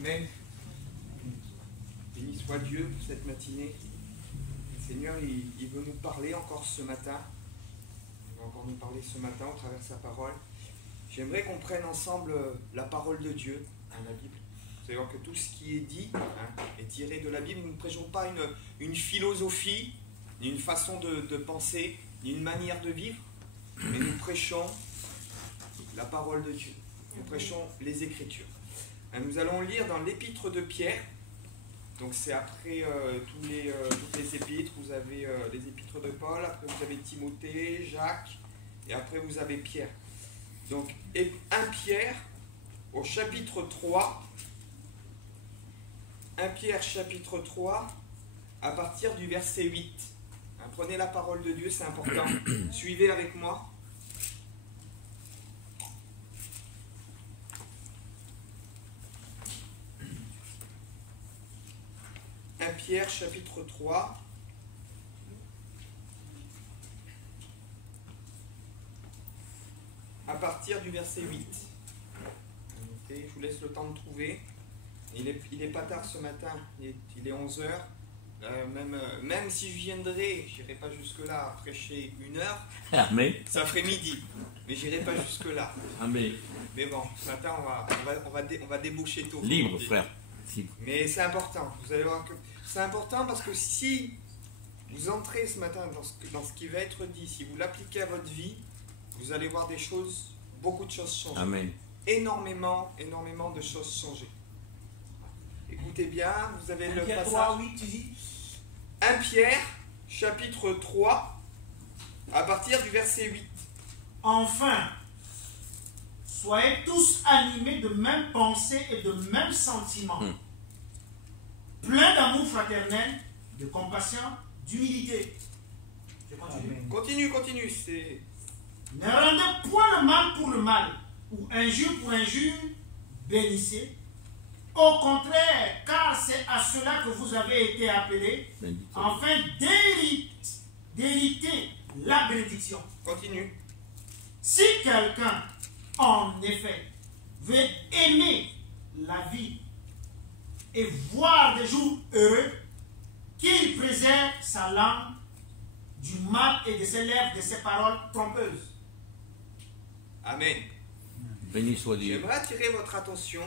Amen. Béni soit Dieu pour cette matinée. Le Seigneur, il veut nous parler encore ce matin. Il va encore nous parler ce matin au travers de sa parole. J'aimerais qu'on prenne ensemble la parole de Dieu, la Bible. Vous savez voir que tout ce qui est dit est tiré de la Bible. Nous ne prêchons pas une philosophie, ni une façon de penser, ni une manière de vivre, mais nous prêchons la parole de Dieu. Nous prêchons les Écritures. Nous allons lire dans l'épître de Pierre. Donc c'est après toutes les épîtres. Vous avez les épîtres de Paul, après vous avez Timothée, Jacques, et après vous avez Pierre. Donc 1 Pierre au chapitre 3. 1 Pierre chapitre 3 à partir du verset 8. Prenez la parole de Dieu, c'est important. Suivez avec moi. Pierre chapitre 3 à partir du verset 8. Je vous laisse le temps de trouver. Il est pas tard ce matin, il est 11 h. Même si je viendrais, je n'irai pas jusque-là à prêcher 1 heure. Amen. Ça ferait midi, mais je n'irai pas jusque-là. Amen. Mais bon, ce matin on va déboucher tôt. Libre, frère. Mais c'est important. Vous allez voir que c'est important parce que si vous entrez ce matin dans ce qui va être dit, si vous l'appliquez à votre vie, vous allez voir des choses, beaucoup de choses changer. Amen. Énormément de choses changer. Écoutez bien, vous avez le passage. 3, 8, tu dis 1 Pierre, chapitre 3, à partir du verset 8. Enfin, soyez tous animés de même pensée et de même sentiment, pleins d'amour fraternel, de compassion, d'humilité. Je continue. Continue. C'est... Ne rendez point le mal pour le mal, ou injure pour injure, bénissez. Au contraire, car c'est à cela que vous avez été appelés, afin d'hériter la bénédiction. Continue. Si quelqu'un, en effet, veut aimer la vie et voir des jours heureux, qu'il préserve sa langue du mal et de ses lèvres, de ses paroles trompeuses. Amen. Béni soit Dieu. J'aimerais attirer votre attention.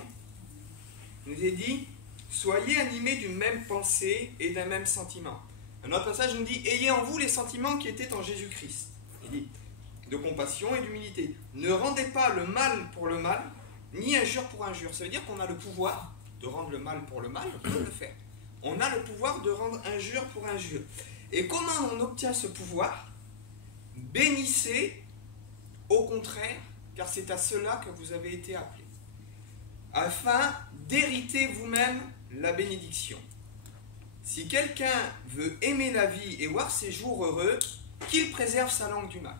Il nous est dit, soyez animés d'une même pensée et d'un même sentiment. Un autre passage nous dit, ayez en vous les sentiments qui étaient en Jésus-Christ. Il dit, de compassion et d'humilité. Ne rendez pas le mal pour le mal, ni injure pour injure. Ça veut dire qu'on a le pouvoir de rendre le mal pour le mal, on peut le faire. On a le pouvoir de rendre injure pour injure. Et comment on obtient ce pouvoir? Bénissez, au contraire, car c'est à cela que vous avez été appelés, afin d'hériter vous-même la bénédiction. Si quelqu'un veut aimer la vie et voir ses jours heureux, qu'il préserve sa langue du mal.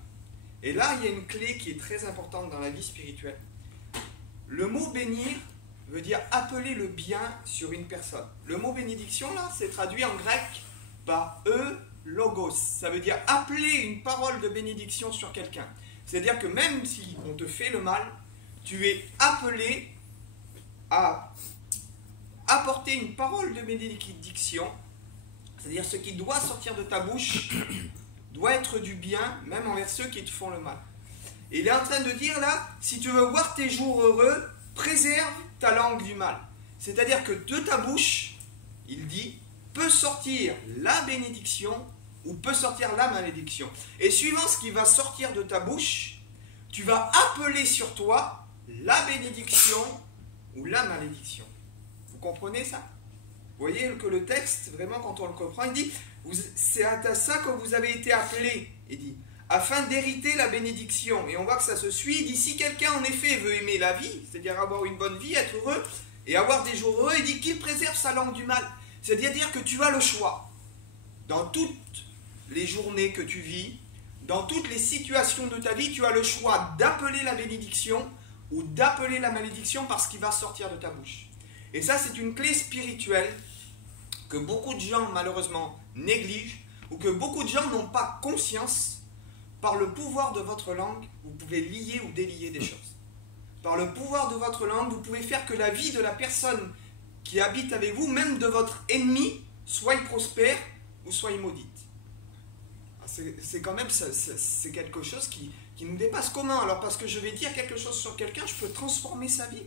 Et là, il y a une clé qui est très importante dans la vie spirituelle. Le mot bénir veut dire appeler le bien sur une personne. Le mot bénédiction, là, c'est traduit en grec par logos. Ça veut dire appeler une parole de bénédiction sur quelqu'un. C'est-à-dire que même si on te fait le mal, tu es appelé à apporter une parole de bénédiction, c'est-à-dire ce qui doit sortir de ta bouche doit être du bien, même envers ceux qui te font le mal. Et il est en train de dire là, si tu veux voir tes jours heureux, préserve ta langue du mal. C'est-à-dire que de ta bouche, il dit, peut sortir la bénédiction ou peut sortir la malédiction. Et suivant ce qui va sortir de ta bouche, tu vas appeler sur toi la bénédiction ou la malédiction. Vous comprenez ça? Vous voyez que le texte, vraiment, quand on le comprend, il dit, c'est à ça que vous avez été appelés, il dit, afin d'hériter la bénédiction. Et on voit que ça se suit. Il dit, si quelqu'un, en effet, veut aimer la vie, c'est-à-dire avoir une bonne vie, être heureux, et avoir des jours heureux, il dit qu'il préserve sa langue du mal. C'est-à-dire que tu as le choix. Dans toutes les journées que tu vis, dans toutes les situations de ta vie, tu as le choix d'appeler la bénédiction ou d'appeler la malédiction par ce qui va sortir de ta bouche. Et ça, c'est une clé spirituelle que beaucoup de gens, malheureusement, négligent ou que beaucoup de gens n'ont pas conscience. Par le pouvoir de votre langue, vous pouvez lier ou délier des choses. Par le pouvoir de votre langue, vous pouvez faire que la vie de la personne qui habite avec vous, même de votre ennemi, soit il prospère ou soit il maudite. C'est quand même c'est quelque chose qui nous dépasse. Comment? Alors parce que je vais dire quelque chose sur quelqu'un, je peux transformer sa vie.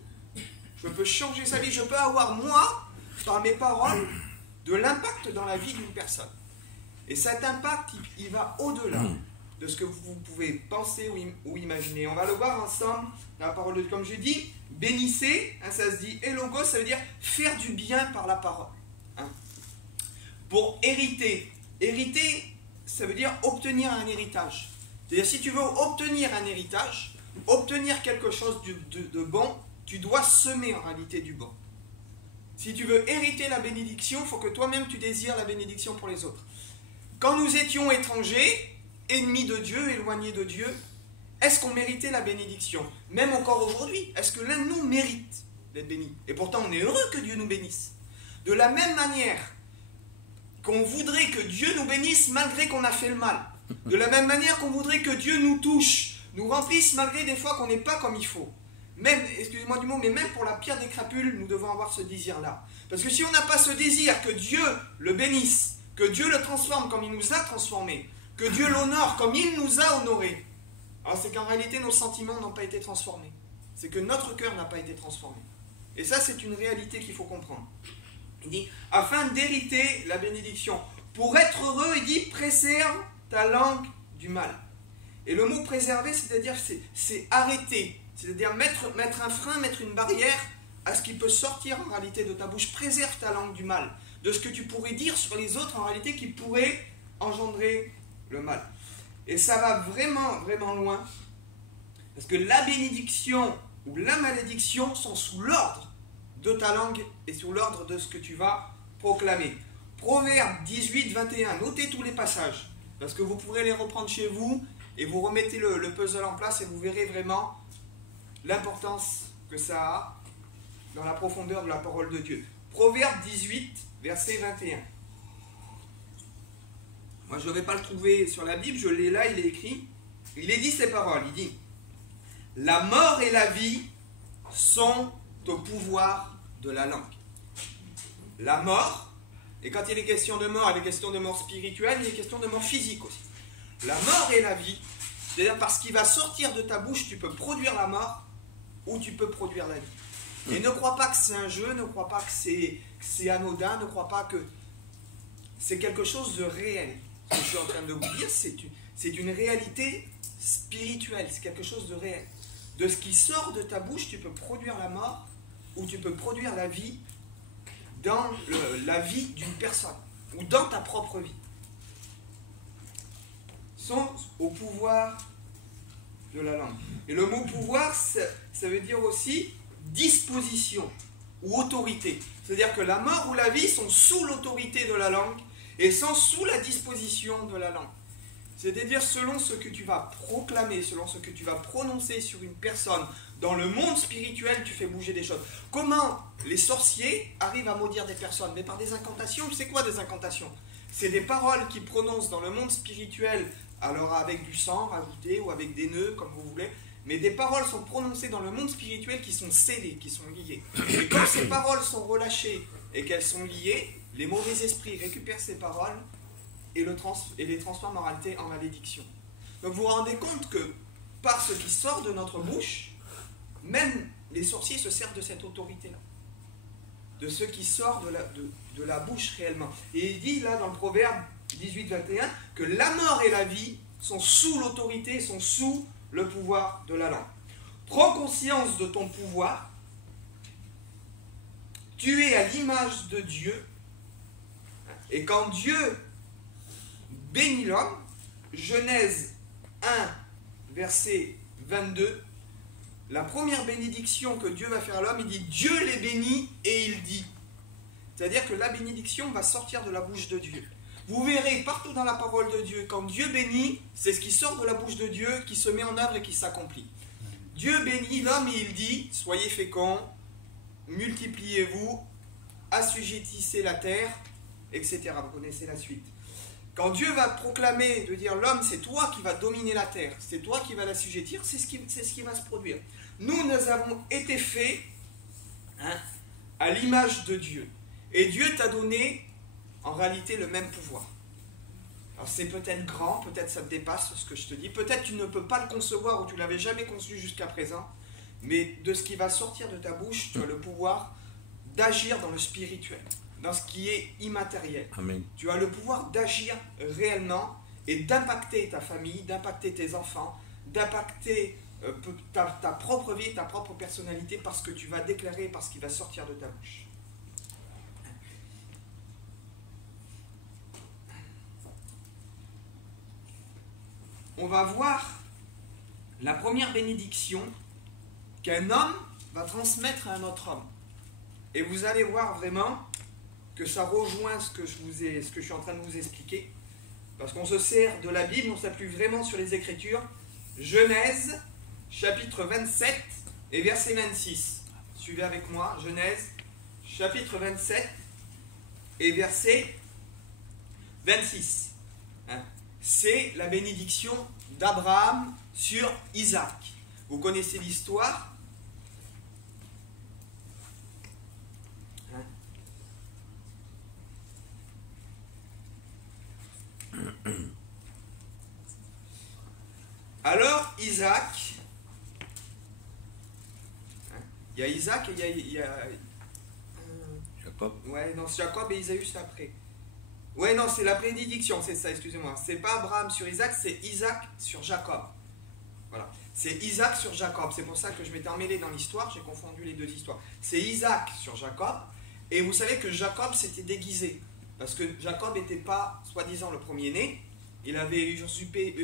Je peux changer sa vie. Je peux avoir, moi, par mes paroles, de l'impact dans la vie d'une personne. Et cet impact, il va au-delà de ce que vous pouvez penser ou imaginer. On va le voir ensemble dans la parole de Dieu. Comme je dis, bénissez, hein, ça se dit élogos, ça veut dire faire du bien par la parole. Hein. Pour hériter. Hériter, ça veut dire obtenir un héritage. C'est-à-dire, si tu veux obtenir un héritage, obtenir quelque chose de bon, tu dois semer en réalité du bon. Si tu veux hériter la bénédiction, il faut que toi-même tu désires la bénédiction pour les autres. Quand nous étions étrangers, ennemis de Dieu, éloignés de Dieu, est-ce qu'on méritait la bénédiction? Même encore aujourd'hui, est-ce que l'un de nous mérite d'être béni? Et pourtant, on est heureux que Dieu nous bénisse. De la même manière qu'on voudrait que Dieu nous bénisse malgré qu'on a fait le mal. De la même manière qu'on voudrait que Dieu nous touche, nous remplisse malgré des fois qu'on n'est pas comme il faut. Même, excusez-moi du mot, mais même pour la pire des crapules, nous devons avoir ce désir-là. Parce que si on n'a pas ce désir que Dieu le bénisse, que Dieu le transforme comme il nous a transformés, que Dieu l'honore comme il nous a honorés, alors c'est qu'en réalité nos sentiments n'ont pas été transformés. C'est que notre cœur n'a pas été transformé. Et ça, c'est une réalité qu'il faut comprendre. Il dit, afin d'hériter la bénédiction, pour être heureux, il dit, préserve ta langue du mal. Et le mot préserver, c'est-à-dire, c'est arrêter. C'est-à-dire mettre un frein, mettre une barrière à ce qui peut sortir en réalité de ta bouche. Préserve ta langue du mal, de ce que tu pourrais dire sur les autres en réalité qui pourrait engendrer le mal. Et ça va vraiment, vraiment loin, parce que la bénédiction ou la malédiction sont sous l'ordre de ta langue et sous l'ordre de ce que tu vas proclamer. Proverbe 18, 21, notez tous les passages, parce que vous pourrez les reprendre chez vous, et vous remettez le puzzle en place, et vous verrez vraiment l'importance que ça a dans la profondeur de la parole de Dieu. Proverbe 18, verset 21. Moi, je ne vais pas le trouver sur la Bible, je l'ai là, il est écrit. Il est dit ces paroles, il dit « La mort et la vie sont au pouvoir de la langue. » La mort, et quand il est question de mort, il est question de mort spirituelle, il est question de mort physique aussi. La mort et la vie, c'est-à-dire parce qu'il va sortir de ta bouche, tu peux produire la mort ou tu peux produire la vie. Et ne crois pas que c'est un jeu, ne crois pas que c'est anodin, ne crois pas que c'est quelque chose de réel. Ce que je suis en train de vous dire, c'est une réalité spirituelle, c'est quelque chose de réel. De ce qui sort de ta bouche, tu peux produire la mort ou tu peux produire la vie dans la vie d'une personne ou dans ta propre vie. Sont au pouvoir de la langue. Et le mot pouvoir, ça veut dire aussi disposition ou autorité. C'est-à-dire que la mort ou la vie sont sous l'autorité de la langue et sont sous la disposition de la langue. C'est-à-dire selon ce que tu vas proclamer, selon ce que tu vas prononcer sur une personne, dans le monde spirituel, tu fais bouger des choses. Comment les sorciers arrivent à maudire des personnes? Mais par des incantations. C'est quoi des incantations? C'est des paroles qu'ils prononcent dans le monde spirituel, alors avec du sang rajouté ou avec des nœuds, comme vous voulez. Mais des paroles sont prononcées dans le monde spirituel qui sont scellées, qui sont liées. Et quand ces paroles sont relâchées et qu'elles sont liées, les mauvais esprits récupèrent ces paroles et les transforment en réalité en malédiction. Donc vous vous rendez compte que par ce qui sort de notre bouche, même les sorciers se servent de cette autorité-là. De ce qui sort de la bouche réellement. Et il dit là dans le Proverbe 18-21 que la mort et la vie sont sous l'autorité, sont sous le pouvoir de la langue. Prends conscience de ton pouvoir. Tu es à l'image de Dieu. Et quand Dieu bénit l'homme, Genèse 1, verset 22, la première bénédiction que Dieu va faire à l'homme, il dit Dieu les bénit et il dit. C'est-à-dire que la bénédiction va sortir de la bouche de Dieu. Vous verrez partout dans la parole de Dieu, quand Dieu bénit, c'est ce qui sort de la bouche de Dieu qui se met en œuvre et qui s'accomplit. Dieu bénit l'homme et il dit, soyez féconds, multipliez-vous, assujettissez la terre, etc. Vous connaissez la suite. Quand Dieu va proclamer, de dire l'homme, c'est toi qui vas dominer la terre, c'est toi qui vas l'assujettir, c'est ce qui va se produire. Nous avons été faits à à l'image de Dieu. Et Dieu t'a donné en réalité le même pouvoir. Alors c'est peut-être grand, peut-être ça te dépasse ce que je te dis, peut-être tu ne peux pas le concevoir ou tu l'avais jamais conçu jusqu'à présent, mais de ce qui va sortir de ta bouche, tu as le pouvoir d'agir dans le spirituel, dans ce qui est immatériel. Amen. Tu as le pouvoir d'agir réellement et d'impacter ta famille, d'impacter tes enfants, d'impacter ta propre vie, ta propre personnalité, parce que tu vas déclarer, parce qu'il va sortir de ta bouche. On va voir la première bénédiction qu'un homme va transmettre à un autre homme. Et vous allez voir vraiment que ça rejoint ce que je suis en train de vous expliquer. Parce qu'on se sert de la Bible, on s'appuie vraiment sur les Écritures. Genèse, chapitre 27 et verset 26. Suivez avec moi, Genèse, chapitre 27 et verset 26. C'est la bénédiction d'Abraham sur Isaac. Vous connaissez l'histoire. Alors Isaac, il y a Isaac et il y a Jacob. ouais, non, c'est Jacob et Isaïe c'est après. Ouais, non, c'est la bénédiction, c'est ça, excusez-moi. C'est pas Abraham sur Isaac, c'est Isaac sur Jacob. Voilà. C'est Isaac sur Jacob. C'est pour ça que je m'étais emmêlé dans l'histoire, j'ai confondu les deux histoires. C'est Isaac sur Jacob. Et vous savez que Jacob s'était déguisé. Parce que Jacob n'était pas, soi-disant, le premier-né. Il avait usurpé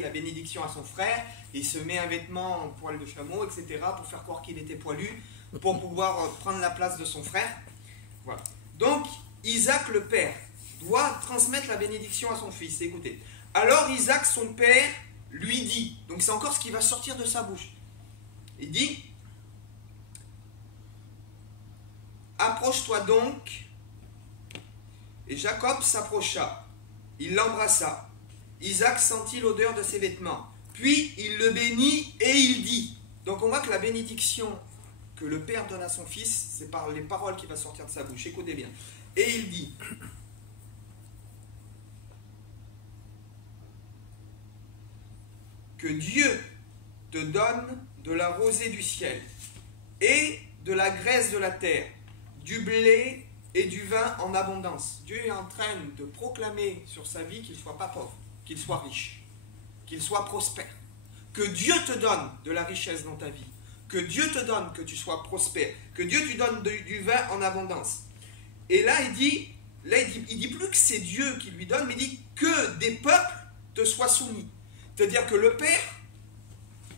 la bénédiction à son frère. Il se met un vêtement en poil de chameau, etc. pour faire croire qu'il était poilu, pour pouvoir prendre la place de son frère. Voilà. Donc, Isaac, le père, doit transmettre la bénédiction à son fils. Écoutez. Alors Isaac, son père, lui dit, donc c'est encore ce qui va sortir de sa bouche. Il dit, approche-toi donc. Et Jacob s'approcha. Il l'embrassa. Isaac sentit l'odeur de ses vêtements. Puis il le bénit et il dit. Donc on voit que la bénédiction que le père donne à son fils, c'est par les paroles qui vont sortir de sa bouche. Écoutez bien. Et il dit, que Dieu te donne de la rosée du ciel et de la graisse de la terre, du blé et du vin en abondance. Dieu est en train de proclamer sur sa vie qu'il ne soit pas pauvre, qu'il soit riche, qu'il soit prospère. Que Dieu te donne de la richesse dans ta vie, que Dieu te donne que tu sois prospère, que Dieu te donne du vin en abondance. Et là, il dit plus que c'est Dieu qui lui donne, mais il dit que des peuples te soient soumis. C'est-à-dire que le Père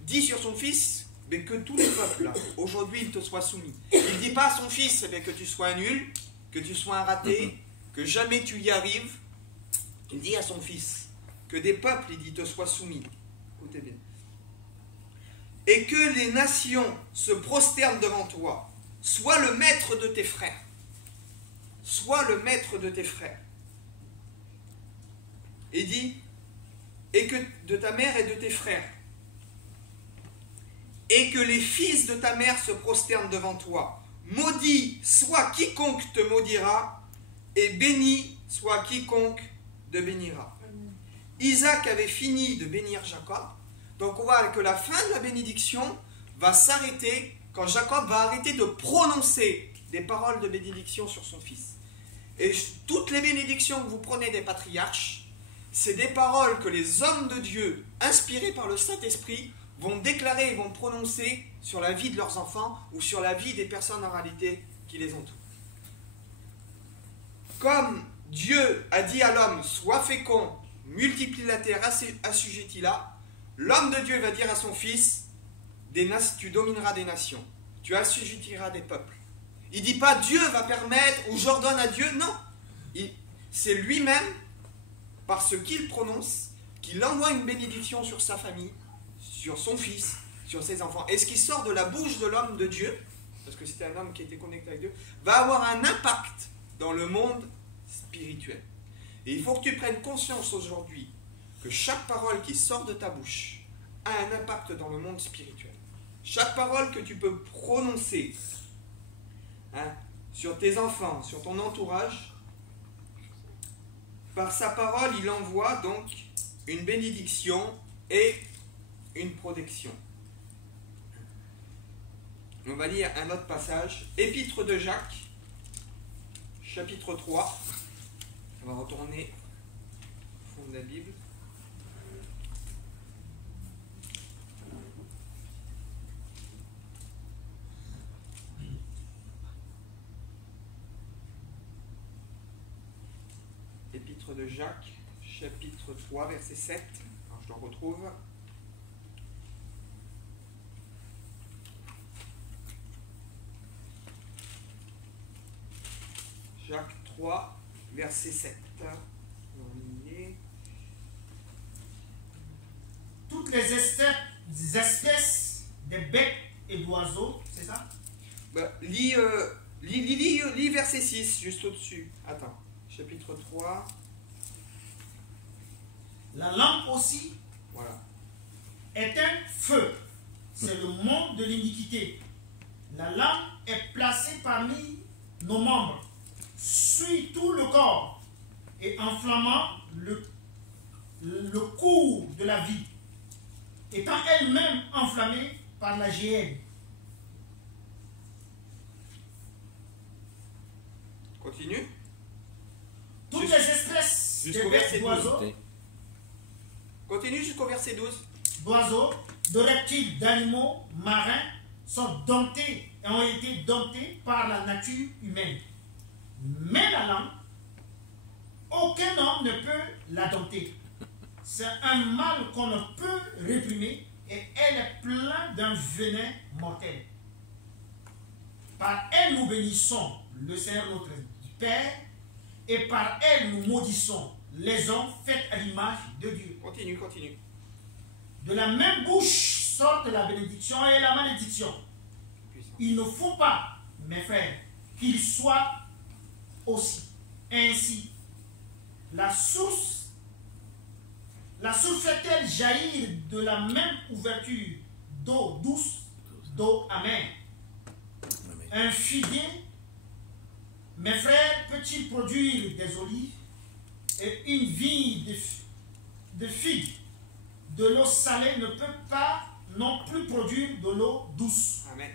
dit sur son Fils mais que tous les peuples, là, aujourd'hui, ils te soient soumis. Il ne dit pas à son Fils que tu sois un nul, que tu sois un raté, que jamais tu y arrives. Il dit à son Fils que des peuples, il dit, te soient soumis. Écoutez bien. Et que les nations se prosternent devant toi. Sois le maître de tes frères. Sois le maître de tes frères. Il dit, et que de ta mère et de tes frères, et que les fils de ta mère se prosternent devant toi. Maudit soit quiconque te maudira, et béni soit quiconque te bénira. Isaac avait fini de bénir Jacob, donc on voit que la fin de la bénédiction va s'arrêter quand Jacob va arrêter de prononcer des paroles de bénédiction sur son fils. Et toutes les bénédictions que vous prenez des patriarches, c'est des paroles que les hommes de Dieu, inspirés par le Saint-Esprit, vont déclarer et vont prononcer sur la vie de leurs enfants ou sur la vie des personnes en réalité qui les entourent. Comme Dieu a dit à l'homme, sois fécond, multiplie la terre, assujettis-la, l'homme de Dieu va dire à son fils, tu domineras des nations, tu assujettiras des peuples. Il ne dit pas Dieu va permettre ou j'ordonne à Dieu, non. C'est lui-même, par ce qu'il prononce, qu'il envoie une bénédiction sur sa famille, sur son fils, sur ses enfants. Et ce qui sort de la bouche de l'homme de Dieu, parce que c'était un homme qui était connecté avec Dieu, va avoir un impact dans le monde spirituel. Et il faut que tu prennes conscience aujourd'hui que chaque parole qui sort de ta bouche a un impact dans le monde spirituel. Chaque parole que tu peux prononcer sur tes enfants, sur ton entourage. Par sa parole, il envoie donc une bénédiction et une protection. On va lire un autre passage. Épître de Jacques, chapitre 3. On va retourner au fond de la Bible. Épître de Jacques, chapitre 3, verset 7. Alors, je le retrouve. Jacques 3, verset 7. On y est. Toutes les espèces des becs et d'oiseaux, c'est ça? Lis verset 6, juste au-dessus. Attends. Chapitre 3. La lampe aussi Voilà. est un feu. C'est le monde de l'iniquité. La lampe est placée parmi nos membres, suit tout le corps et enflammant le cours de la vie, étant elle-même enflammée par la géhenne. Continue. Toutes les espèces jusqu'au de verset d'oiseaux, 12. Continue jusqu'au verset 12. d'oiseaux, de reptiles, d'animaux marins sont domptés et ont été domptés par la nature humaine. Mais la langue, aucun homme ne peut la dompter. C'est un mal qu'on ne peut réprimer et elle est pleine d'un venin mortel. Par elle nous bénissons le Seigneur notre Père et par elle nous maudissons les hommes faits à l'image de Dieu. Continue, continue. De la même bouche sortent la bénédiction et la malédiction. Puissant. Il ne faut pas, mes frères, qu'il soit aussi. Ainsi, la source fait-elle jaillir de la même ouverture d'eau douce, d'eau amère? Un figuier, mes frères, peut-il produire des olives et une vigne de figues? De l'eau salée ne peut pas non plus produire de l'eau douce. Amen.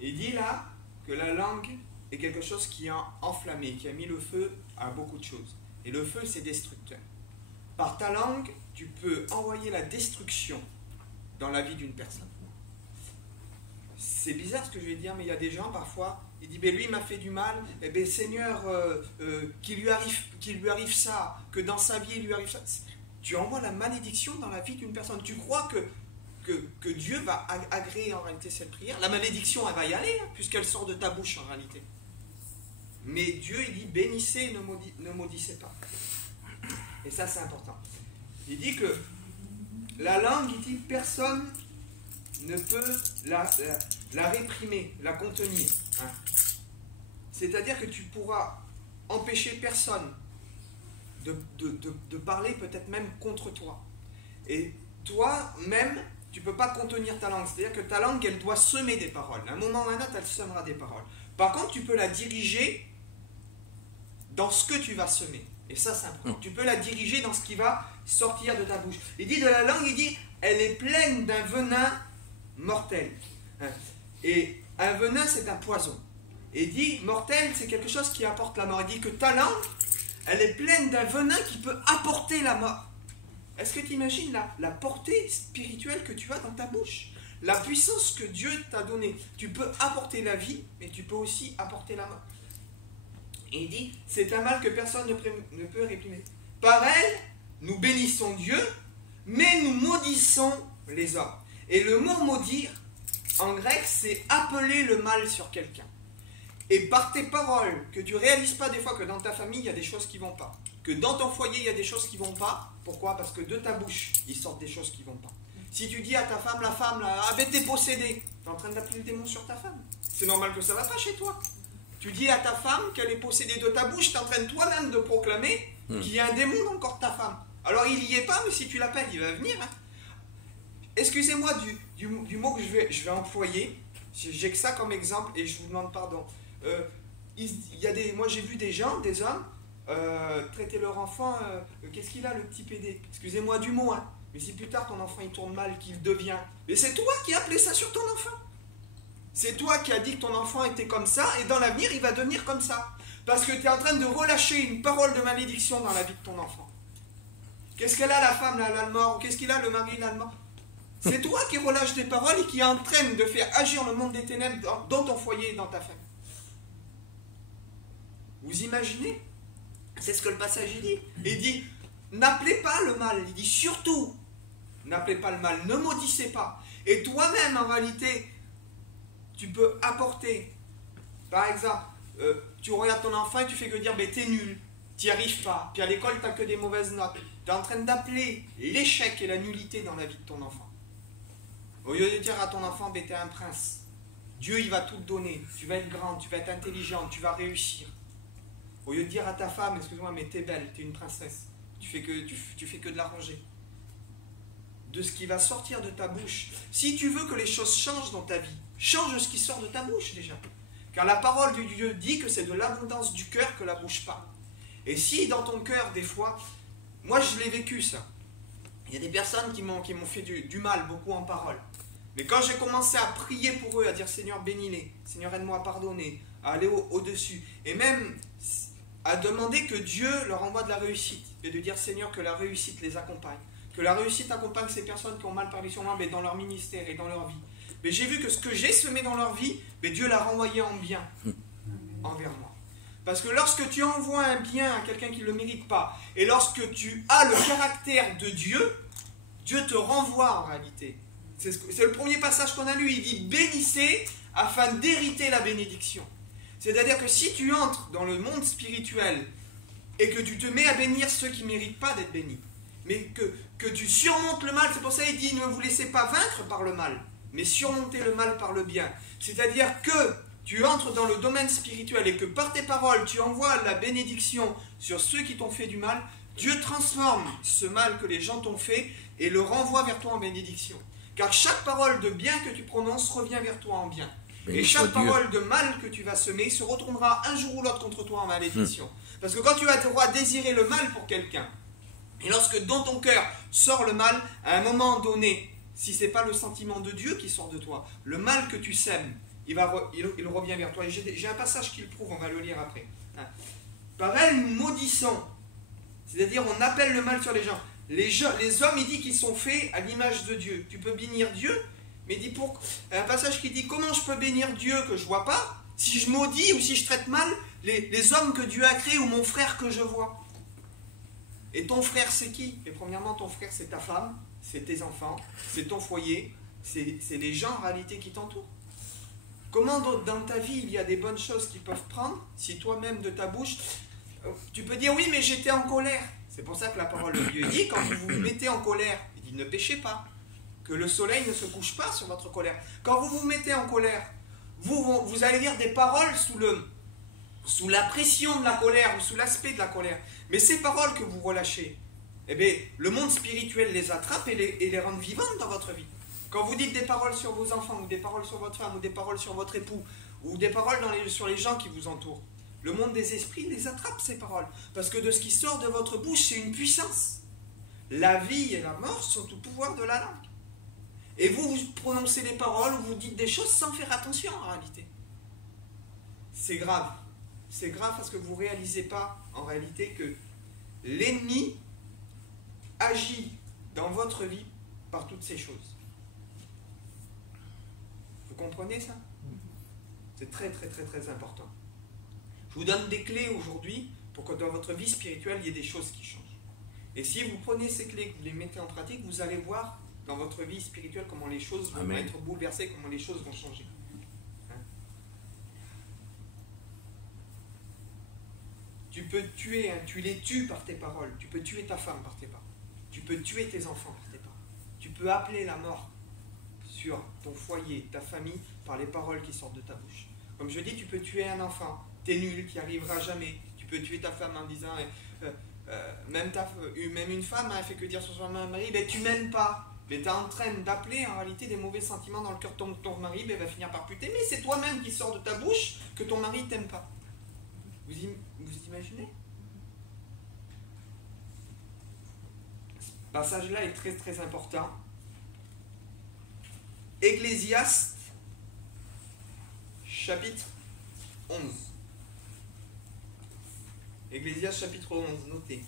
Il dit là que la langue est quelque chose qui a enflammé, qui a mis le feu à beaucoup de choses. Et le feu, c'est destructeur. Par ta langue, tu peux envoyer la destruction dans la vie d'une personne. C'est bizarre ce que je vais dire, mais il y a des gens parfois, ils disent, lui il m'a fait du mal, eh bien Seigneur, qu'il lui arrive ça, que dans sa vie il lui arrive ça. Tu envoies la malédiction dans la vie d'une personne. Tu crois que Dieu va agréer en réalité cette prière. La malédiction, elle va y aller, puisqu'elle sort de ta bouche en réalité. Mais Dieu, il dit, bénissez, ne maudissez pas. Et ça, c'est important. Il dit que la langue, il dit, personne ne peut la réprimer, la contenir. Hein. C'est-à-dire que tu pourras empêcher personne de parler, peut-être même contre toi. Et toi-même, tu ne peux pas contenir ta langue. C'est-à-dire que ta langue, elle doit semer des paroles. À un moment ou à un autre, elle semera des paroles. Par contre, tu peux la diriger dans ce que tu vas semer. Et ça, c'est important. Tu peux la diriger dans ce qui va sortir de ta bouche. Il dit de la langue, il dit, elle est pleine d'un venin mortel. Et un venin, c'est un poison. Et il dit, mortel, c'est quelque chose qui apporte la mort. Il dit que ta langue, elle est pleine d'un venin qui peut apporter la mort. Est-ce que tu imagines la portée spirituelle que tu as dans ta bouche? La puissance que Dieu t'a donnée. Tu peux apporter la vie, mais tu peux aussi apporter la mort. Et il dit, c'est un mal que personne ne peut réprimer. Par elle, nous bénissons Dieu, mais nous maudissons les hommes. Et le mot maudire, en grec, c'est appeler le mal sur quelqu'un. Et par tes paroles, que tu ne réalises pas des fois que dans ta famille, il y a des choses qui ne vont pas. Que dans ton foyer, il y a des choses qui ne vont pas. Pourquoi? Parce que de ta bouche, il sort des choses qui ne vont pas. Si tu dis à ta femme, la femme, ah ben t'es possédée, tu es en train d'appeler le démon sur ta femme. C'est normal que ça ne va pas chez toi. Tu dis à ta femme qu'elle est possédée de ta bouche, tu es en train toi-même de proclamer qu'il y a un démon dans le corps de ta femme. Alors il n'y est pas, mais si tu l'appelles, il va venir. Hein. Excusez-moi du mot que je vais employer. J'ai que ça comme exemple et je vous demande pardon. moi j'ai vu des gens, des hommes, traiter leur enfant, qu'est-ce qu'il a le petit PD? Excusez-moi du mot, hein. Mais si plus tard ton enfant il tourne mal, qu'il devient, mais c'est toi qui as appelé ça sur ton enfant. C'est toi qui as dit que ton enfant était comme ça, et dans l'avenir il va devenir comme ça. Parce que tu es en train de relâcher une parole de malédiction dans la vie de ton enfant. Qu'est-ce qu'elle a la femme, là, la mort? Qu'est-ce qu'il a le mari, là, le mort? C'est toi qui relâches des paroles et qui entraîne de faire agir le monde des ténèbres dans ton foyer et dans ta famille. Vous imaginez? C'est ce que le passage il dit. Il dit, n'appelez pas le mal. Il dit surtout, n'appelez pas le mal, ne maudissez pas. Et toi-même, en réalité, tu peux apporter, par exemple, tu regardes ton enfant et tu fais que dire, ben t'es nul, t'y arrives pas, puis à l'école t'as que des mauvaises notes. Tu es en train d'appeler l'échec et la nullité dans la vie de ton enfant. Au lieu de dire à ton enfant, ben t'es un prince, Dieu il va tout te donner, tu vas être grand, tu vas être intelligent, tu vas réussir. Au lieu de dire à ta femme, excuse-moi, mais t'es belle, t'es une princesse, tu fais que de l'arranger. De ce qui va sortir de ta bouche. Si tu veux que les choses changent dans ta vie, change ce qui sort de ta bouche déjà. Car la parole de Dieu dit que c'est de l'abondance du cœur que la bouche parle. Et si dans ton cœur, des fois, moi je l'ai vécu ça, il y a des personnes qui m'ont fait du mal, beaucoup en parole. Mais quand j'ai commencé à prier pour eux, à dire Seigneur bénis-les, Seigneur aide-moi à pardonner, à aller au-dessus, et même à demander que Dieu leur envoie de la réussite, et de dire Seigneur que la réussite les accompagne, que la réussite accompagne ces personnes qui ont mal parlé sur moi, mais dans leur ministère et dans leur vie. Mais j'ai vu que ce que j'ai semé dans leur vie, mais Dieu l'a renvoyé en bien envers moi. Parce que lorsque tu envoies un bien à quelqu'un qui ne le mérite pas, et lorsque tu as le caractère de Dieu, Dieu te renvoie en réalité. C'est le premier passage qu'on a lu, il dit « Bénissez afin d'hériter la bénédiction ». C'est-à-dire que si tu entres dans le monde spirituel et que tu te mets à bénir ceux qui ne méritent pas d'être bénis, mais que tu surmontes le mal, c'est pour ça qu'il dit « Ne vous laissez pas vaincre par le mal ». Mais surmonter le mal par le bien. C'est-à-dire que tu entres dans le domaine spirituel et que par tes paroles, tu envoies la bénédiction sur ceux qui t'ont fait du mal, Dieu transforme ce mal que les gens t'ont fait et le renvoie vers toi en bénédiction. Car chaque parole de bien que tu prononces revient vers toi en bien. Et chaque parole de mal que tu vas semer se retournera un jour ou l'autre contre toi en malédiction. Parce que quand tu vas devoir désirer le mal pour quelqu'un, et lorsque dans ton cœur sort le mal, à un moment donné, si ce n'est pas le sentiment de Dieu qui sort de toi, le mal que tu sèmes, il revient vers toi. Et j'ai un passage qui le prouve, on va le lire après. Par elle, nous maudissons. C'est-à-dire, on appelle le mal sur les gens. Les hommes, il dit qu'ils sont faits à l'image de Dieu. Tu peux bénir Dieu, mais il dit un passage qui dit, comment je peux bénir Dieu que je ne vois pas, si je maudis ou si je traite mal les hommes que Dieu a créés ou mon frère que je vois. Et ton frère, c'est qui? Et premièrement, ton frère, c'est ta femme, c'est tes enfants, c'est ton foyer, c'est les gens en réalité qui t'entourent. Comment dans ta vie il y a des bonnes choses qui peuvent prendre si toi-même de ta bouche, tu peux dire oui mais j'étais en colère. C'est pour ça que la parole de Dieu dit quand vous vous mettez en colère, il dit ne péchez pas, que le soleil ne se couche pas sur votre colère. Quand vous vous mettez en colère, vous allez dire des paroles sous la pression de la colère ou sous l'aspect de la colère. Mais ces paroles que vous relâchez, eh bien, le monde spirituel les attrape et les rend vivantes dans votre vie. Quand vous dites des paroles sur vos enfants, ou des paroles sur votre femme, ou des paroles sur votre époux, ou des paroles sur les gens qui vous entourent, le monde des esprits les attrape, ces paroles. Parce que de ce qui sort de votre bouche, c'est une puissance. La vie et la mort sont au pouvoir de la langue. Et vous prononcez des paroles, vous dites des choses sans faire attention en réalité. C'est grave. C'est grave parce que vous ne réalisez pas en réalité que l'ennemi agit dans votre vie par toutes ces choses. Vous comprenez ça? C'est très très très très important. Je vous donne des clés aujourd'hui pour que dans votre vie spirituelle, il y ait des choses qui changent. Et si vous prenez ces clés, que vous les mettez en pratique, vous allez voir dans votre vie spirituelle comment les choses vont être bouleversées, comment les choses vont changer. Tu peux tuer, tu les tues par tes paroles. Tu peux tuer ta femme par tes paroles. Tu peux tuer tes enfants par tes paroles. Tu peux appeler la mort sur ton foyer, ta famille, par les paroles qui sortent de ta bouche. Comme je dis, tu peux tuer un enfant. T'es nul, tu n'y arriveras jamais. Tu peux tuer ta femme en disant, même une femme, elle fait que dire sur son mari, ben, tu m'aimes pas. Mais tu es en train d'appeler en réalité des mauvais sentiments dans le cœur de ton mari, ben, il va finir par plus t'aimer. C'est toi-même qui sors de ta bouche que ton mari ne t'aime pas. Vous imaginez? Ce passage-là est très très important. Ecclésiaste, chapitre 11. Ecclésiaste, chapitre 11, notez.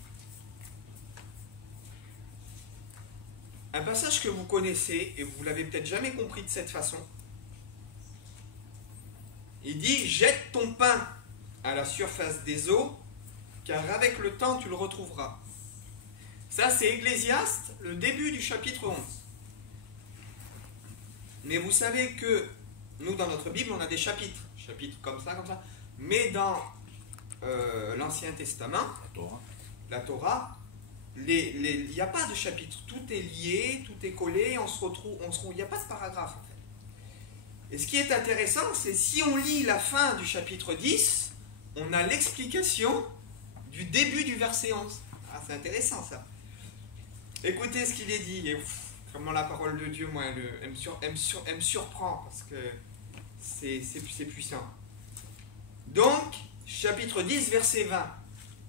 Un passage que vous connaissez, et vous ne l'avez peut-être jamais compris de cette façon. Il dit, jette ton pain à la surface des eaux, car avec le temps tu le retrouveras. Ça c'est Ecclésiaste, le début du chapitre 11. Mais vous savez que nous dans notre Bible on a des chapitres comme ça, mais dans l'Ancien Testament, la Torah, il n'y a pas de chapitre, tout est lié, tout est collé, il n'y a pas de paragraphe en fait. Et ce qui est intéressant, c'est si on lit la fin du chapitre 10, on a l'explication du début du verset 11. Ah, c'est intéressant ça. Écoutez ce qu'il est dit, et vraiment la parole de Dieu, moi, elle me surprend, parce que c'est puissant. Donc, chapitre 10, verset 20,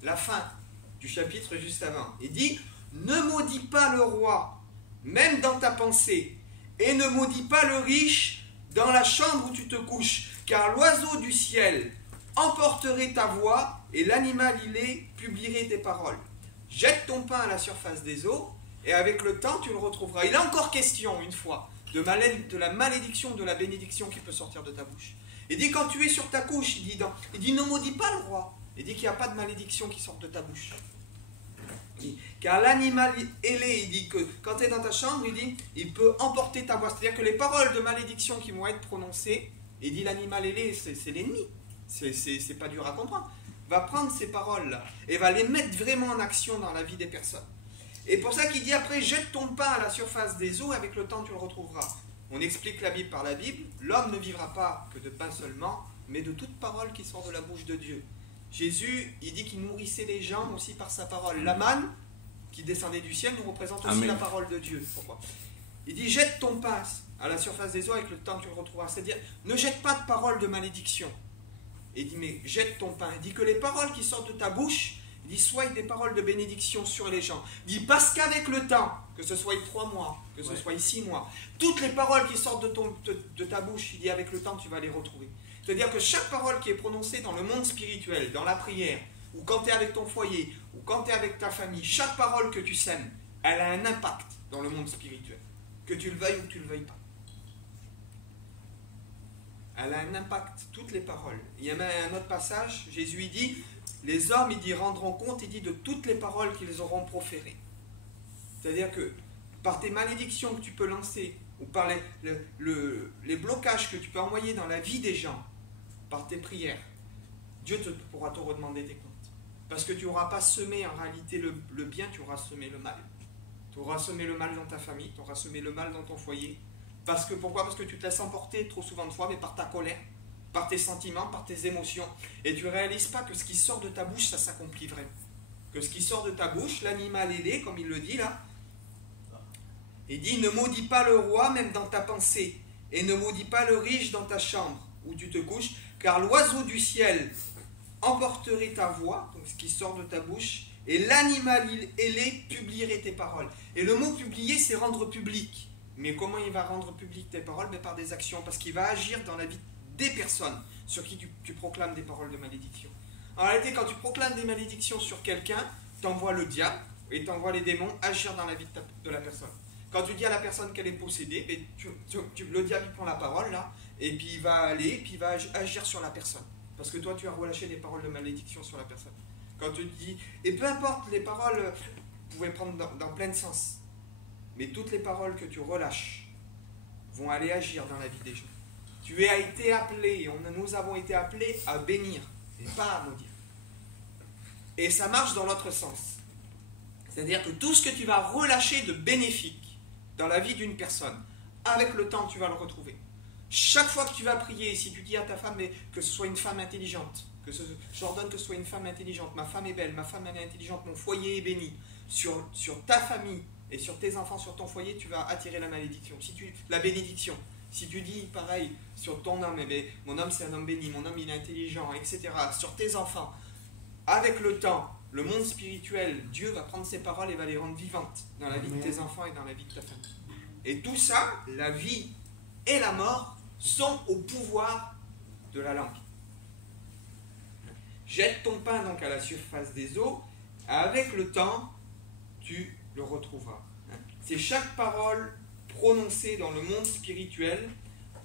la fin du chapitre juste avant, il dit, ne maudis pas le roi, même dans ta pensée, et ne maudis pas le riche dans la chambre où tu te couches, car l'oiseau du ciel emporterait ta voix, et l'animal ilé publierait tes paroles. Jette ton pain à la surface des eaux, et avec le temps tu le retrouveras. Il est encore question, une fois, de la malédiction, de la bénédiction qui peut sortir de ta bouche. Il dit, quand tu es sur ta couche, il dit ne maudis pas le roi. Il dit qu'il n'y a pas de malédiction qui sort de ta bouche. Car l'animal ailé, il dit que quand tu es dans ta chambre, il dit, il peut emporter ta voix. C'est-à-dire que les paroles de malédiction qui vont être prononcées, il dit l'animal ailé, c'est l'ennemi. C'est pas dur à comprendre. Va prendre ces paroles-là et va les mettre vraiment en action dans la vie des personnes. Et pour ça qu'il dit après, jette ton pain à la surface des eaux, avec le temps tu le retrouveras. On explique la Bible par la Bible, l'homme ne vivra pas que de pain seulement, mais de toute parole qui sort de la bouche de Dieu. Jésus, il dit qu'il nourrissait les gens aussi par sa parole. La manne qui descendait du ciel nous représente aussi la parole de Dieu. Pourquoi? Il dit, jette ton pain à la surface des eaux, avec le temps tu le retrouveras. C'est-à-dire, ne jette pas de paroles de malédiction. Et il dit, mais jette ton pain. Il dit que les paroles qui sortent de ta bouche, il dit, soient des paroles de bénédiction sur les gens. Il dit, parce qu'avec le temps, que ce soit 3 mois, que ce soit 6 mois, toutes les paroles qui sortent de ta bouche, il dit, avec le temps, tu vas les retrouver. C'est-à-dire que chaque parole qui est prononcée dans le monde spirituel, dans la prière, ou quand tu es avec ton foyer, ou quand tu es avec ta famille, chaque parole que tu sèmes, elle a un impact dans le monde spirituel. Que tu le veuilles ou que tu ne le veuilles pas. Elle a un impact, toutes les paroles. Il y a même un autre passage, Jésus il dit, les hommes, il dit, rendront compte, il dit, de toutes les paroles qu'ils auront proférées. C'est-à-dire que par tes malédictions que tu peux lancer, ou par les blocages que tu peux envoyer dans la vie des gens, par tes prières, Dieu pourra te redemander tes comptes. Parce que tu n'auras pas semé en réalité le bien, tu auras semé le mal. Tu auras semé le mal dans ta famille, tu auras semé le mal dans ton foyer. Pourquoi? Parce que tu te laisses emporter trop souvent de fois, mais par ta colère, par tes sentiments, par tes émotions. Et tu ne réalises pas que ce qui sort de ta bouche, ça s'accomplit vraiment. Que ce qui sort de ta bouche, l'animal ailé, comme il le dit là, il dit, ne maudis pas le roi même dans ta pensée, et ne maudis pas le riche dans ta chambre où tu te couches, car l'oiseau du ciel emporterait ta voix, donc ce qui sort de ta bouche, et l'animal ailé publierait tes paroles. Et le mot publier, c'est rendre public. Mais comment il va rendre public tes paroles? Mais par des actions, parce qu'il va agir dans la vie des personnes sur qui tu proclames des paroles de malédiction. En réalité, quand tu proclames des malédictions sur quelqu'un, tu envoies le diable et tu envoies les démons agir dans la vie de la personne. Quand tu dis à la personne qu'elle est possédée, le diable il prend la parole là, et puis il va aller, et puis il va agir sur la personne. Parce que toi tu as relâché des paroles de malédiction sur la personne. Quand tu dis, et peu importe les paroles, vous pouvez prendre dans plein de sens, mais toutes les paroles que tu relâches vont aller agir dans la vie des gens. Tu as été appelé, nous avons été appelés à bénir, et pas à maudire. Et ça marche dans l'autre sens. C'est-à-dire que tout ce que tu vas relâcher de bénéfique dans la vie d'une personne, avec le temps, tu vas le retrouver. Chaque fois que tu vas prier, si tu dis à ta femme que ce soit une femme intelligente, j'ordonne que ce soit une femme intelligente, ma femme est belle, ma femme elle est intelligente, mon foyer est béni, sur ta famille et sur tes enfants, sur ton foyer, tu vas attirer la malédiction, la bénédiction. Si tu dis pareil sur ton homme, eh bien, mon homme c'est un homme béni, mon homme il est intelligent, etc., sur tes enfants, avec le temps, le monde spirituel, Dieu va prendre ces paroles et va les rendre vivantes dans la vie de tes enfants et dans la vie de ta famille. Et tout ça, la vie et la mort, sont au pouvoir de la langue. Jette ton pain donc à la surface des eaux, avec le temps, tu le retrouveras. C'est chaque parole prononcée dans le monde spirituel,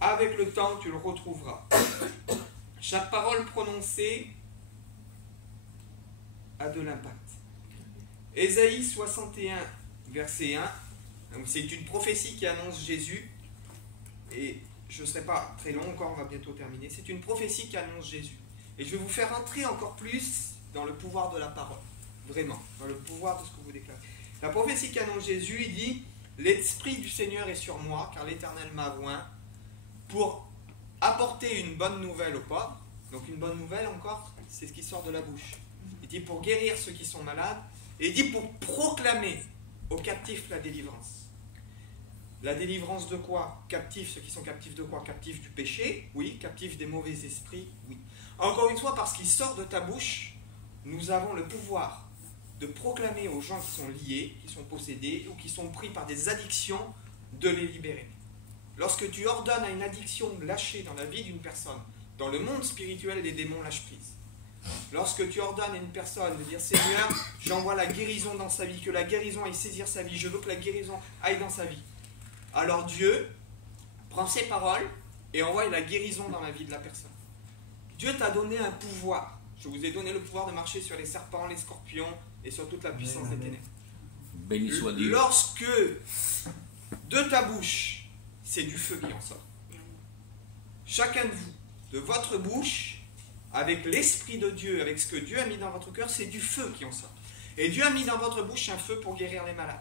avec le temps, tu le retrouveras. Chaque parole prononcée a de l'impact. Ésaïe 61, verset 1, c'est une prophétie qui annonce Jésus, et je ne serai pas très long encore, on va bientôt terminer. C'est une prophétie qui annonce Jésus. Et je vais vous faire entrer encore plus dans le pouvoir de la parole. Vraiment, dans le pouvoir de ce que vous déclarez. La prophétie qui annonce Jésus, il dit « L'Esprit du Seigneur est sur moi, car l'Éternel m'a oint pour apporter une bonne nouvelle aux pauvres. » Donc une bonne nouvelle encore, c'est ce qui sort de la bouche. Il dit pour guérir ceux qui sont malades, et il dit pour proclamer aux captifs la délivrance. La délivrance de quoi? Captifs, ceux qui sont captifs de quoi? Captifs du péché, oui. Captifs des mauvais esprits, oui. Encore une fois, parce qu'il sort de ta bouche, nous avons le pouvoir de proclamer aux gens qui sont liés, qui sont possédés, ou qui sont pris par des addictions, de les libérer. Lorsque tu ordonnes à une addiction de lâcher dans la vie d'une personne, dans le monde spirituel, les démons lâchent prise. Lorsque tu ordonnes à une personne de dire « Seigneur, j'envoie la guérison dans sa vie, que la guérison aille saisir sa vie, je veux que la guérison aille dans sa vie. » Alors Dieu prend ces paroles et envoie la guérison dans la vie de la personne. Dieu t'a donné un pouvoir. Je vous ai donné le pouvoir de marcher sur les serpents, les scorpions et sur toute la puissance des ténèbres. Béni soit Dieu. Lorsque de ta bouche, c'est du feu qui en sort. Chacun de vous, de votre bouche, avec l'Esprit de Dieu, avec ce que Dieu a mis dans votre cœur, c'est du feu qui en sort. Et Dieu a mis dans votre bouche un feu pour guérir les malades.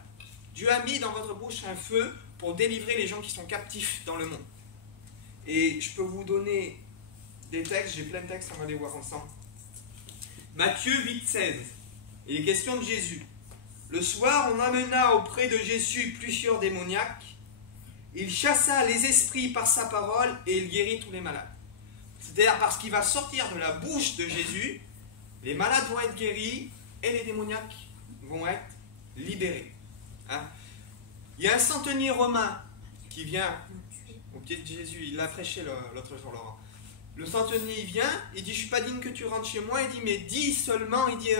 Dieu a mis dans votre bouche un feu pour délivrer les gens qui sont captifs dans le monde. Et je peux vous donner des textes, j'ai plein de textes, on va les voir ensemble. Matthieu 8, 16. Il est question de Jésus. Le soir, on amena auprès de Jésus plusieurs démoniaques. Il chassa les esprits par sa parole et il guérit tous les malades. C'est-à-dire parce qu'il va sortir de la bouche de Jésus, les malades vont être guéris et les démoniaques vont être libérés. Hein? Il y a un centenier romain qui vient au pied de Jésus, il l'a prêché l'autre jour, Laurent. Le centenier vient, il dit « Je ne suis pas digne que tu rentres chez moi », il dit « Mais dis seulement », il dit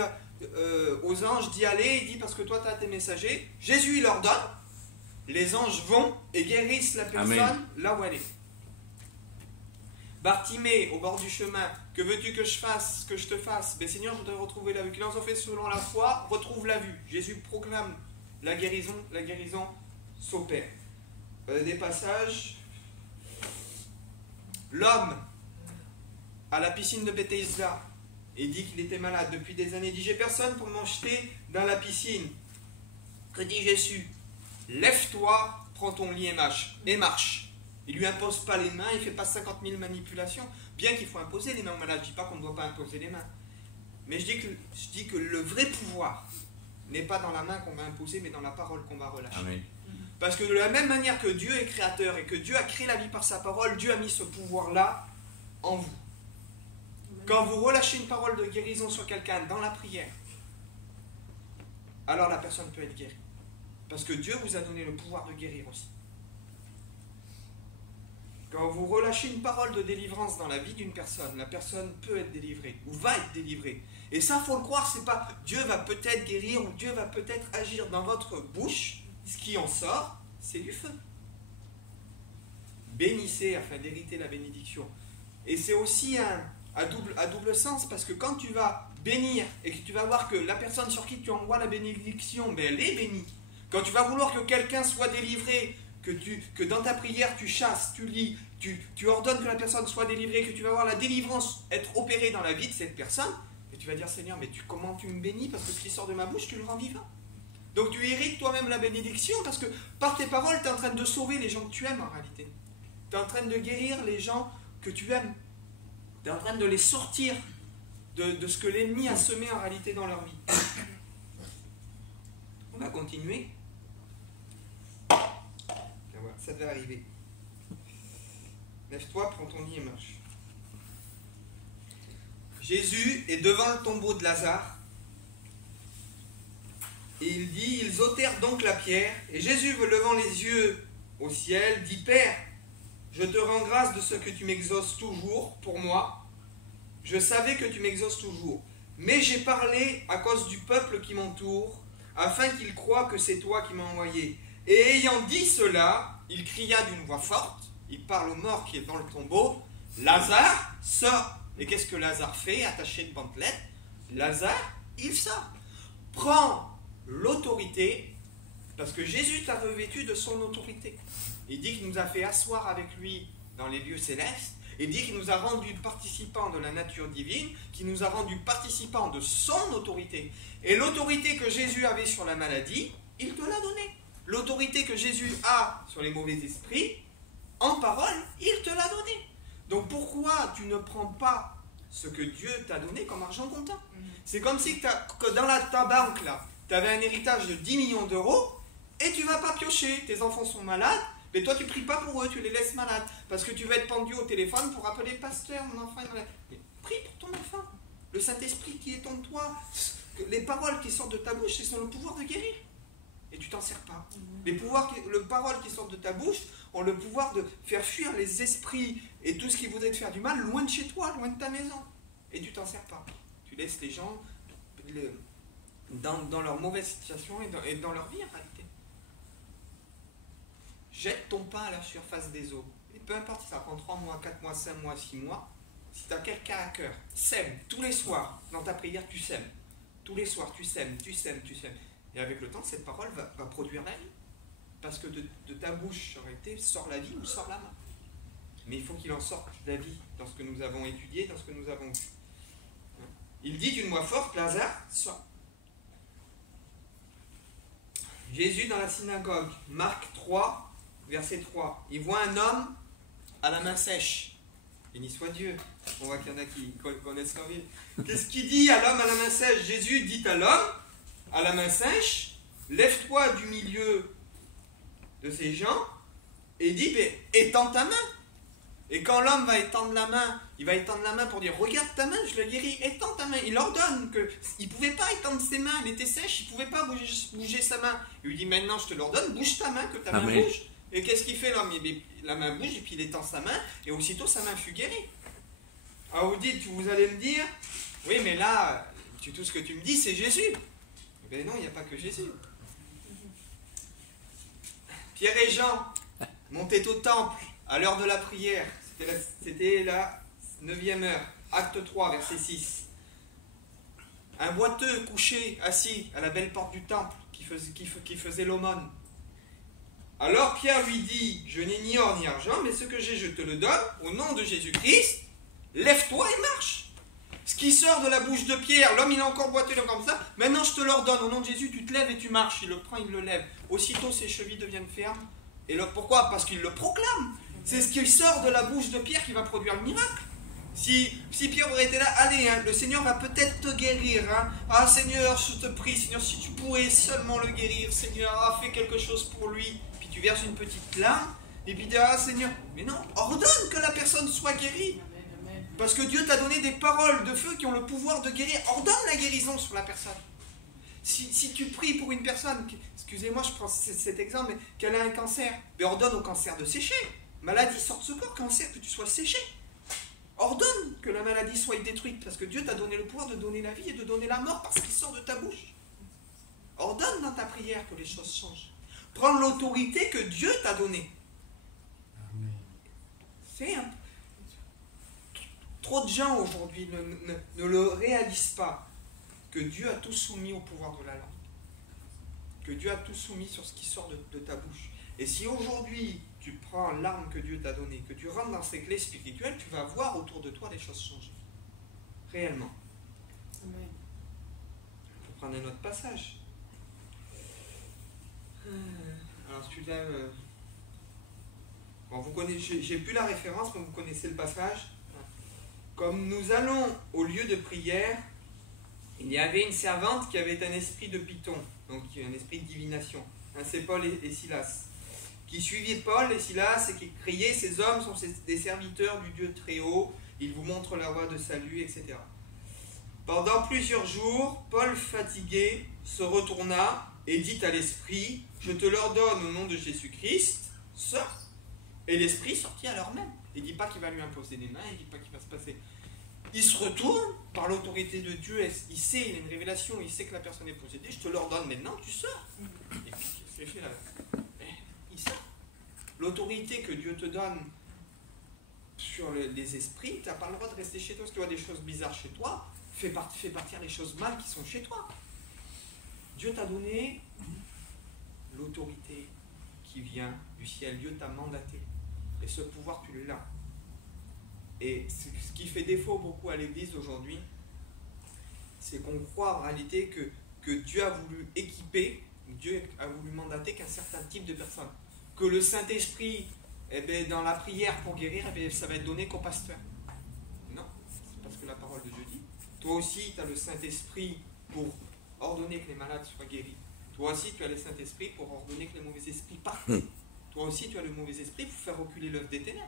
aux anges, dis « Allez », il dit « Parce que toi tu as tes messagers ». Jésus il leur donne, les anges vont et guérissent la personne. Amen. Là où elle est. Bartimée, au bord du chemin, « Que veux-tu que je fasse, que je te fasse ?»« Ben Seigneur, je voudrais retrouver la vue. » Qu'ils en ont fait selon la foi, retrouve la vue. Jésus proclame la guérison s'opère. Des passages. L'homme à la piscine de Bethesda et dit qu'il était malade depuis des années. Il dit « J'ai personne pour m'en jeter dans la piscine. » Que dit Jésus? « Lève-toi, prends ton lit et marche. » Il ne lui impose pas les mains, il ne fait pas 50 000 manipulations. Bien qu'il faut imposer les mains aux malades, je ne dis pas qu'on ne doit pas imposer les mains. Mais je dis que le vrai pouvoir n'est pas dans la main qu'on va imposer, mais dans la parole qu'on va relâcher. Amen. Parce que de la même manière que Dieu est créateur et que Dieu a créé la vie par sa parole, Dieu a mis ce pouvoir-là en vous. Quand vous relâchez une parole de guérison sur quelqu'un dans la prière, alors la personne peut être guérie. Parce que Dieu vous a donné le pouvoir de guérir aussi. Quand vous relâchez une parole de délivrance dans la vie d'une personne, la personne peut être délivrée ou va être délivrée. Et ça, il faut le croire, c'est pas Dieu va peut-être guérir ou Dieu va peut-être agir dans votre bouche. Ce qui en sort, c'est du feu. Bénissez afin d'hériter la bénédiction. Et c'est aussi à double sens, parce que quand tu vas bénir et que tu vas voir que la personne sur qui tu envoies la bénédiction, ben elle est bénie. Quand tu vas vouloir que quelqu'un soit délivré, que dans ta prière tu chasses, tu lis, tu ordonnes que la personne soit délivrée, que tu vas voir la délivrance être opérée dans la vie de cette personne, et tu vas dire Seigneur, mais comment tu me bénis, parce que ce qui sort de ma bouche, tu le rends vivant. Donc tu hérites toi-même la bénédiction, parce que par tes paroles, tu es en train de sauver les gens que tu aimes en réalité. Tu es en train de guérir les gens que tu aimes. Tu es en train de les sortir de ce que l'ennemi a semé en réalité dans leur vie. On va continuer. Ça devait arriver. Lève-toi, prends ton lit et marche. Jésus est devant le tombeau de Lazare. Et il dit, ils ôtèrent donc la pierre. Et Jésus, levant les yeux au ciel, dit, Père, je te rends grâce de ce que tu m'exauces toujours pour moi. Je savais que tu m'exauces toujours. Mais j'ai parlé à cause du peuple qui m'entoure, afin qu'ils croient que c'est toi qui m'as envoyé. Et ayant dit cela, il cria d'une voix forte, il parle au mort qui est dans le tombeau, Lazare, sort. Et qu'est-ce que Lazare fait, attaché de bandelettes? Lazare, il sort. Prends l'autorité, parce que Jésus t'a revêtu de son autorité. Il dit qu'il nous a fait asseoir avec lui dans les lieux célestes. Il dit qu'il nous a rendus participants de la nature divine, qu'il nous a rendus participants de son autorité. Et l'autorité que Jésus avait sur la maladie, il te l'a donnée. L'autorité que Jésus a sur les mauvais esprits, en parole, il te l'a donnée. Donc pourquoi tu ne prends pas ce que Dieu t'a donné comme argent comptant? C'est comme si que dans ta banque, là, tu avais un héritage de 10 millions d'euros et tu ne vas pas piocher. Tes enfants sont malades, mais toi tu ne pries pas pour eux, tu les laisses malades. Parce que tu vas être pendu au téléphone pour appeler pasteur, mon enfant est malade. Mais prie pour ton enfant. Le Saint-Esprit qui est en toi, les paroles qui sortent de ta bouche, c'est le pouvoir de guérir. Et tu t'en sers pas. Les paroles qui sortent de ta bouche ont le pouvoir de faire fuir les esprits et tout ce qui voudrait te faire du mal loin de chez toi, loin de ta maison. Et tu t'en sers pas. Tu laisses les gens dans leur mauvaise situation et dans leur vie en réalité. Jette ton pain à la surface des eaux. Et peu importe si ça prend 3 mois, 4 mois, 5 mois, 6 mois, si tu as quelqu'un à cœur, sème tous les soirs. Dans ta prière, tu sèmes. Tous les soirs, tu sèmes, tu sèmes, tu sèmes. Et avec le temps, cette parole va produire la vie. Parce que de ta bouche, en réalité, sort la vie ou sort la mort. Mais il faut qu'il en sorte la vie dans ce que nous avons étudié, dans ce que nous avons vu. Il dit d'une voix forte, Lazare, sort. Jésus dans la synagogue, Marc 3, verset 3. Il voit un homme à la main sèche. Béni soit Dieu. On voit qu'il y en a qui connaissent leur vie. Qu'est-ce qu'il dit à l'homme à la main sèche? Jésus dit à l'homme à la main sèche, lève-toi du milieu de ces gens et dit, étends ta main. Et quand l'homme va étendre la main, il va étendre la main pour dire, regarde ta main, je l'ai guéri, étends ta main. Il ordonne qu'il ne pouvait pas étendre ses mains, elle était sèche, il ne pouvait pas bouger sa main. Il lui dit, maintenant je te l'ordonne, bouge ta main, que ta main bouge. Et qu'est-ce qu'il fait l'homme? La main bouge et puis il étend sa main et aussitôt sa main fut guérie. Alors vous allez me dire, oui mais là, tout ce que tu me dis c'est Jésus. Ben non, il n'y a pas que Jésus. Pierre et Jean montaient au temple à l'heure de la prière. C'était la 9e heure. Acte 3, verset 6. Un boiteux couché, assis à la belle porte du temple, qui faisait l'aumône. Alors Pierre lui dit, je n'ai ni or ni argent, mais ce que j'ai, je te le donne, au nom de Jésus-Christ, lève-toi et marche. Ce qui sort de la bouche de Pierre, l'homme il est encore boiteux comme ça, maintenant je te l'ordonne, au nom de Jésus, tu te lèves et tu marches. Il le prend, il le lève. Aussitôt ses chevilles deviennent fermes. Et pourquoi? Parce qu'il le proclame. C'est ce qui sort de la bouche de Pierre qui va produire le miracle. Si Pierre aurait été là, allez, le Seigneur va peut-être te guérir. Ah Seigneur, je te prie, Seigneur, si tu pourrais seulement le guérir, Seigneur, fais quelque chose pour lui. Puis tu verses une petite larme, et puis tu dis, ah Seigneur, mais non, ordonne que la personne soit guérie. Parce que Dieu t'a donné des paroles de feu qui ont le pouvoir de guérir. Ordonne la guérison sur la personne. Si tu pries pour une personne, excusez-moi, je prends cet exemple, mais qu'elle a un cancer, mais ordonne au cancer de sécher. Maladie sort de ce corps, cancer, que tu sois séché. Ordonne que la maladie soit détruite, parce que Dieu t'a donné le pouvoir de donner la vie et de donner la mort parce qu'il sort de ta bouche. Ordonne dans ta prière que les choses changent. Prends l'autorité que Dieu t'a donnée. C'est un... Trop de gens aujourd'hui ne le réalisent pas, que Dieu a tout soumis au pouvoir de la langue. Que Dieu a tout soumis sur ce qui sort de ta bouche. Et si aujourd'hui tu prends l'arme que Dieu t'a donnée, que tu rentres dans ces clés spirituelles, tu vas voir autour de toi les choses changer. Réellement. Amen. Il faut prendre un autre passage. Alors celui-là... Bon, vous connaissez, j'ai plus la référence, mais vous connaissez le passage. Comme nous allons au lieu de prière, il y avait une servante qui avait un esprit de python, donc un esprit de divination. C'est Paul et Silas, qui suivaient Paul et Silas et qui criaient « Ces hommes sont des serviteurs du Dieu très haut, ils vous montrent la voie de salut, etc. » Pendant plusieurs jours, Paul, fatigué, se retourna et dit à l'esprit « Je te l'ordonne au nom de Jésus-Christ, sors !» Et l'esprit sortit à l'heure même. Il ne dit pas qu'il va lui imposer des mains, il ne dit pas qu'il va se passer. Il se retourne par l'autorité de Dieu, il sait, il a une révélation, il sait que la personne est possédée. Je te l'ordonne maintenant, tu sors. Et puis, qu'est-ce qu'il fait là? Il sort. L'autorité que Dieu te donne sur les esprits, tu n'as pas le droit de rester chez toi. Si tu vois des choses bizarres chez toi, fais partir les choses mal qui sont chez toi. Dieu t'a donné l'autorité qui vient du ciel. Dieu t'a mandaté. Et ce pouvoir, tu l'as. Et ce qui fait défaut beaucoup à l'Église aujourd'hui, c'est qu'on croit en réalité que Dieu a voulu équiper, Dieu a voulu mandater qu'un certain type de personnes. Que le Saint-Esprit, dans la prière pour guérir, ça va être donné qu'au pasteur. Non, c'est parce que la parole de Dieu dit. Toi aussi, tu as le Saint-Esprit pour ordonner que les malades soient guéris. Toi aussi, tu as le Saint-Esprit pour ordonner que les mauvais esprits partent. Toi aussi, tu as le mauvais esprit pour faire reculer l'œuvre des ténèbres.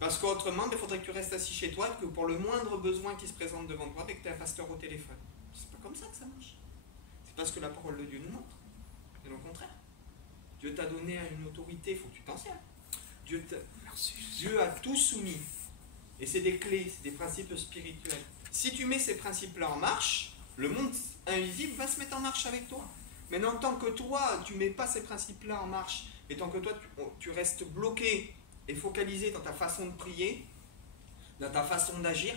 Parce qu'autrement, il faudrait que tu restes assis chez toi et que pour le moindre besoin qui se présente devant toi, avec tu as un pasteur au téléphone. C'est pas comme ça que ça marche. C'est parce que la parole de Dieu nous montre. C'est le contraire. Dieu t'a donné une autorité, il faut que tu t'en sers. Dieu a tout soumis. Et c'est des clés, c'est des principes spirituels. Si tu mets ces principes-là en marche, le monde invisible va se mettre en marche avec toi. Maintenant, tant que toi, tu ne mets pas ces principes-là en marche, et tant que toi, tu restes bloqué et focalisé dans ta façon de prier, dans ta façon d'agir,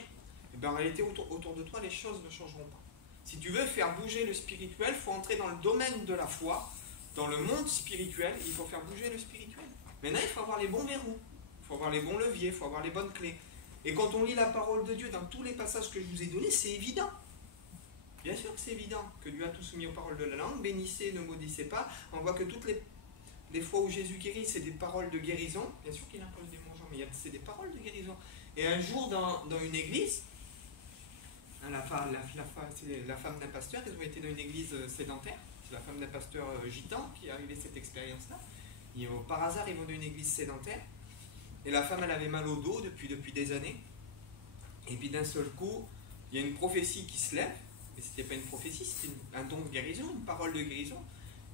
et bien en réalité, autour de toi, les choses ne changeront pas. Si tu veux faire bouger le spirituel, il faut entrer dans le domaine de la foi, dans le monde spirituel, il faut faire bouger le spirituel. Maintenant, il faut avoir les bons verrous, il faut avoir les bons leviers, il faut avoir les bonnes clés. Et quand on lit la parole de Dieu dans tous les passages que je vous ai donnés, c'est évident. Bien sûr que c'est évident que Dieu a tout soumis aux paroles de la langue, bénissez, ne maudissez pas. On voit que toutes les fois où Jésus guérit, c'est des paroles de guérison. Bien sûr qu'il impose des bons gens, mais c'est des paroles de guérison. Et un jour, dans une église, la femme d'un pasteur, ils ont été dans une église sédentaire. C'est la femme d'un pasteur gitan qui a arrivé cette expérience-là. Par hasard, ils vont dans une église sédentaire. Et la femme, elle avait mal au dos depuis des années. Et puis d'un seul coup, il y a une prophétie qui se lève. Mais ce n'était pas une prophétie, c'était un don de guérison, une parole de guérison.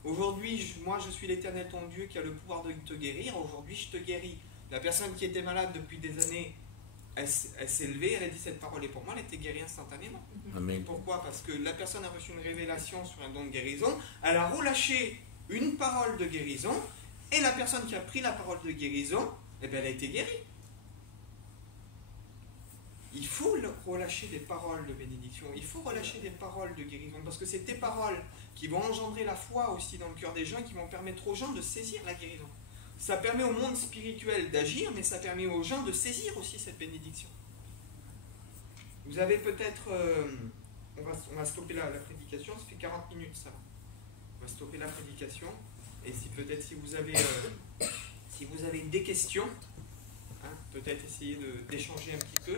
Aujourd'hui, moi, je suis l'Éternel ton Dieu qui a le pouvoir de te guérir. Aujourd'hui, je te guéris. La personne qui était malade depuis des années, elle s'est levée, elle a dit cette parole est pour moi, elle était guérie instantanément. Amen. Pourquoi? Parce que la personne a reçu une révélation sur un don de guérison, elle a relâché une parole de guérison, et la personne qui a pris la parole de guérison, eh bien, elle a été guérie. Il faut relâcher des paroles de bénédiction, il faut relâcher des paroles de guérison, parce que c'est tes paroles qui vont engendrer la foi aussi dans le cœur des gens et qui vont permettre aux gens de saisir la guérison. Ça permet au monde spirituel d'agir, mais ça permet aux gens de saisir aussi cette bénédiction. Vous avez peut-être... on va stopper la prédication, ça fait 40 minutes ça. On va stopper la prédication, et si vous avez des questions, hein, peut-être essayer d'échanger un petit peu.